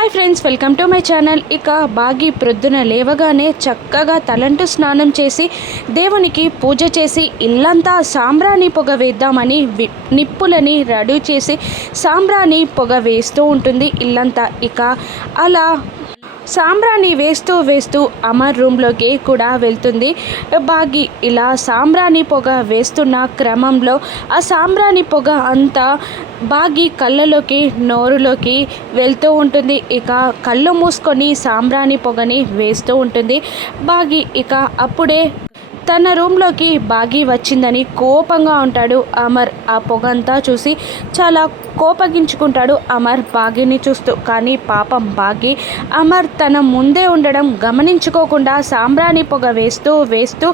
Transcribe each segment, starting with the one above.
Hi friends welcome to my channel ఇక బాగి ప్రొద్దున లేవగానే చక్కగా తలంటు స్నానం చేసి దేవునికి పూజ చేసి ఇల్లంతా సాంబ్రాణి పొగ వేద్దామని వి- నిప్పులని రెడీ చేసి సాంబ్రాణి పొగ వేస్తూ ఉంటుంది ఇల్లంతా. ఇక అలా సాంబ్రాణి వేస్తూ వేస్తూ అమర్ రూమ్లోకి కూడా వెళ్తుంది. బాగి ఇలా సాంబ్రాణి పొగ వేస్తున్న క్రమంలో ఆ సాంబ్రాణి పొగ అంతా బాగి కళ్ళలోకి నోరులోకి వెళ్తూ ఉంటుంది. ఇక కళ్ళు మూసుకొని సాంబ్రాణి పొగని వేస్తూ ఉంటుంది. బాగి ఇక అప్పుడే తన రూమ్లోకి బాగి వచ్చిందని కోపంగా ఉంటాడు అమర్. ఆ పొగంతా చూసి చాలా కోపగించుకుంటాడు అమర్ బాగిని చూస్తూ. కానీ పాపం బాగి అమర్ తన ముందే ఉండడం గమనించుకోకుండా సాంబ్రాణి పొగ వేస్తూ వేస్తూ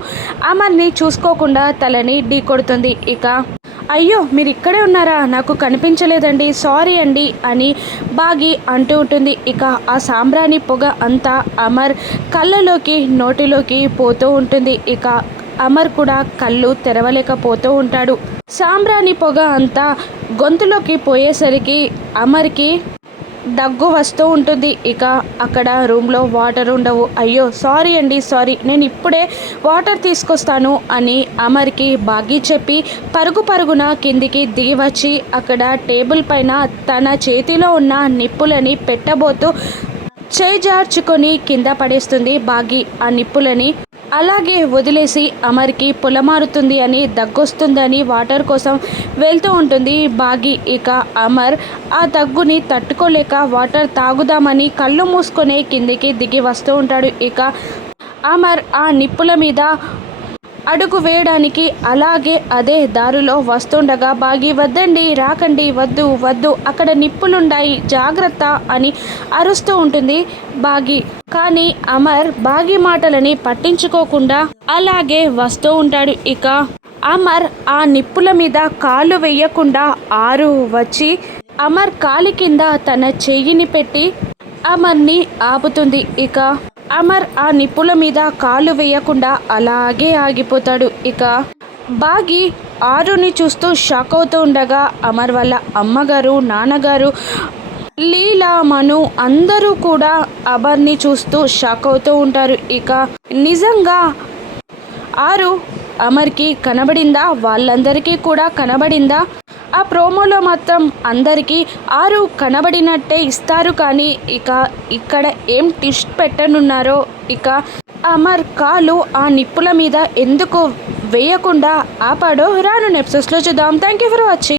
అమర్ని చూసుకోకుండా తలని ఢీకొడుతుంది ఇక అయ్యో మీరు ఇక్కడే ఉన్నారా? నాకు కనిపించలేదండి. సారీ అండి అని బాగి అంటూ ఉంటుంది. ఇక ఆ సాంబ్రాణి పొగ అంతా అమర్ కళ్ళలోకి నోటిలోకి పోతూ ఉంటుంది. ఇక అమర్ కూడా కళ్ళు తెరవలేకపోతూ ఉంటాడు. సాంబ్రాణి పొగ అంతా గొంతులోకి పోయేసరికి అమర్కి దగ్గు వస్తూ ఉంటుంది. ఇక అక్కడ రూమ్లో వాటర్ ఉండవు. అయ్యో సారీ అండి సారీ. నేను ఇప్పుడే వాటర్ తీసుకొస్తాను అని అమర్కి బాగి చెప్పి పరుగు పరుగున కిందికి దిగి వచ్చి అక్కడ టేబుల్ పైన తన చేతిలో ఉన్న నిప్పులని పెట్టబోతూ చేజార్చుకొని కింద పడేస్తుంది బాగి ఆ నిప్పులని అలాగే వదిలేసి అమర్కి పొలమారుతుంది అని దగ్గొస్తుందని వాటర్ కోసం వెళ్తూ ఉంటుంది బాగి. ఇక అమర్ ఆ దగ్గుని తట్టుకోలేక వాటర్ తాగుదామని కళ్ళు మూసుకొని కిందికి దిగి వస్తూ ఉంటాడు. ఇక అమర్ ఆ నిప్పుల మీద అడుగు వేయడానికి అలాగే అదే దారిలో వస్తుండగా బాగి వద్దండి రాకండి వద్దు వద్దు అక్కడ నిప్పులుండాయి జాగ్రత్త అని అరుస్తూ ఉంటుంది బాగి. కానీ అమర్ బాగి మాటలని పట్టించుకోకుండా అలాగే వస్తూ ఉంటాడు ఇక. అమర్ ఆ నిప్పుల మీద కాలు వేయకుండా ఆరు వచ్చి అమర్ కాలి కింద తన చెయ్యిని పెట్టి అమర్ని ఆపుతుంది ఇక. అమర్ ఆ నిప్పుల మీద కాలు వేయకుండా అలాగే ఆగిపోతాడు. ఇక బాగి ఆరుని చూస్తూ షాక్ అవుతూ ఉండగా అమర్ వాళ్ళ అమ్మగారు నాన్నగారు లీలా మను అందరూ కూడా అమర్ని చూస్తూ షాక్ అవుతూ ఉంటారు. ఇక నిజంగా ఆరు అమర్కి కనబడిందా? వాళ్ళందరికీ కూడా కనబడిందా? ఆ ప్రోమోలో మాత్రం అందరికీ ఆరు కనబడినట్టే ఇస్తారు కానీ ఇక ఇక్కడ ఏం టిస్ట్ పెట్టనున్నారో ఇక అమర్ కాలు ఆ నిప్పుల మీద ఎందుకు వేయకుండా ఆపాడో రాను నెప్సెస్లో చూద్దాం. Thank you for watching